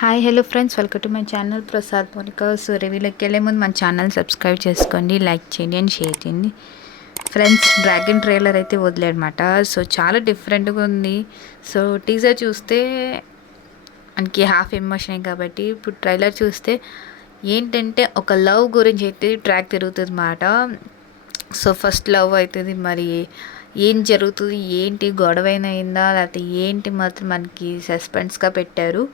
Hi hello friends, welcome to my channel Prasad Monika. So రివ్యూలోకి వెళ్ళే ముందు మన ఛానల్ సబ్స్క్రైబ్ చేసుకోండి, లైక్ చేయండి అండ్ షేర్ చేయండి. ఫ్రెండ్స్, డ్రాగన్ ట్రైలర్ అయితే వదిలేడనమాట. సో చాలా డిఫరెంట్గా ఉంది. సో టీజర్ చూస్తే మనకి హాఫ్ ఎమోషనే కాబట్టి ఇప్పుడు ట్రైలర్ చూస్తే ఏంటంటే ఒక లవ్ గురించి అయితే ట్రాక్ తిరుగుతుంది అన్నమాట. సో ఫస్ట్ లవ్ అవుతుంది, మరి ఏం జరుగుతుంది, ఏంటి గొడవైన అయిందా లేకపోతే ఏంటి మాత్రం మనకి సస్పెన్స్గా పెట్టారు.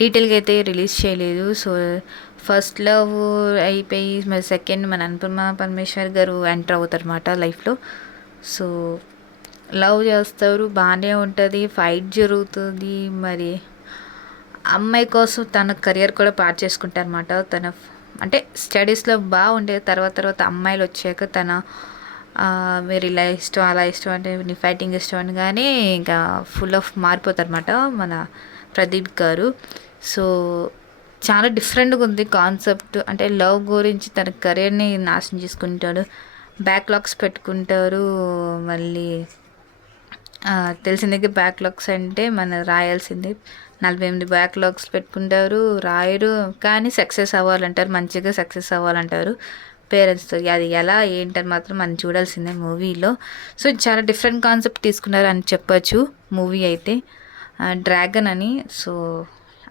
డీటెయిల్గా అయితే రిలీజ్ చేయలేదు. సో ఫస్ట్ లవ్ అయిపోయి మరి సెకండ్ మన అనుపమ పరమేశ్వర్ గారు ఎంటర్ అవుతారు అన్నమాట లైఫ్లో. సో లవ్ చేస్తారు, బాగానే ఉంటుంది, ఫైట్ జరుగుతుంది. మరి అమ్మాయి కోసం తన కెరియర్ కూడా పాడు చేసుకుంటారన్నమాట. తన అంటే స్టడీస్లో బాగుండేది, తర్వాత తర్వాత అమ్మాయిలు వచ్చాక తన మీరు ఇలా ఇష్టం అలా ఇష్టం అంటే నీ ఫైటింగ్ ఇష్టం అని కానీ ఇంకా ఫుల్ ఆఫ్ మారిపోతారన్నమాట మన ప్రదీప్ గారు. సో చాలా డిఫరెంట్గా ఉంది కాన్సెప్ట్. అంటే లవ్ గురించి తన కెరియర్ని నాశనం చేసుకుంటాడు, బ్యాక్లాగ్స్ పెట్టుకుంటారు. మళ్ళీ తెలిసిందే బ్యాక్లాగ్స్ అంటే మన రాయాల్సిందే 48 బ్యాక్లాగ్స్ పెట్టుకుంటారు, రాయరు కానీ సక్సెస్ అవ్వాలంటారు, మంచిగా సక్సెస్ అవ్వాలంటారు పేరెంట్స్తో. అది ఎలా ఏంటని మాత్రం మనం చూడాల్సిందే మూవీలో. సో చాలా డిఫరెంట్ కాన్సెప్ట్ తీసుకున్నారు అని చెప్పచ్చు మూవీ అయితే. డ్రాగన్ అని. సో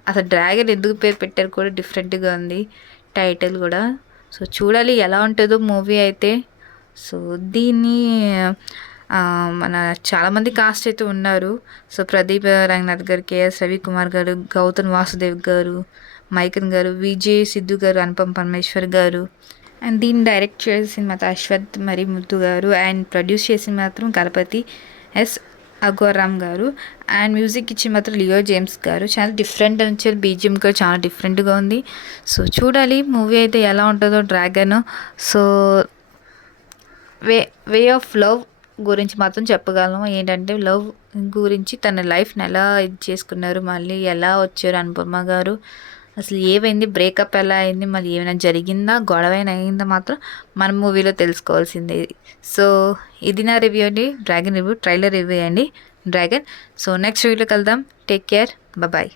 అసలు డ్రాగన్ ఎందుకు పేరు పెట్టారు కూడా డిఫరెంట్గా ఉంది టైటిల్ కూడా. సో చూడాలి ఎలా ఉంటుందో మూవీ అయితే. సో దీన్ని మన చాలామంది కాస్ట్ అయితే ఉన్నారు. సో ప్రదీప్ రంగనాథ్ గారు, కేఎస్ రవికుమార్ గారు, గౌతమ్ వాసుదేవ్ గారు, మైకన్ గారు, విజయ్ సిద్ధు గారు, అనుపమ్ పరమేశ్వర్ గారు. అండ్ దీన్ని డైరెక్ట్ చేసిన మాత్రం అశ్వత్ మరి ముద్దు గారు. అండ్ ప్రొడ్యూస్ చేసిన మాత్రం గణపతి ఎస్ అఘోరామ్ గారు. అండ్ మ్యూజిక్ ఇచ్చి మాత్రం లియో జేమ్స్ గారు. చాలా డిఫరెంట్ అని బీజిఎం కూడా చాలా డిఫరెంట్గా ఉంది. సో చూడాలి మూవీ అయితే ఎలా ఉంటుందో dragon. So way of love గురించి మాత్రం చెప్పగలను. ఏంటంటే లవ్ గురించి తన లైఫ్ని ఎలా ఇది చేసుకున్నారు, మళ్ళీ ఎలా వచ్చారు అనుపమ గారు, అసలు ఏమైంది, బ్రేకప్ ఎలా అయింది, మళ్ళీ ఏమైనా జరిగిందా, గొడవైనా అయిందా మాత్రం మన మూవీలో తెలుసుకోవాల్సిందే. సో ఇది నా రివ్యూ అండి, డ్రాగన్ రివ్యూ, ట్రైలర్ రివ్యూ అండి డ్రాగన్. సో నెక్స్ట్ రివ్యూలోకి వెళ్దాం. Take care, bye.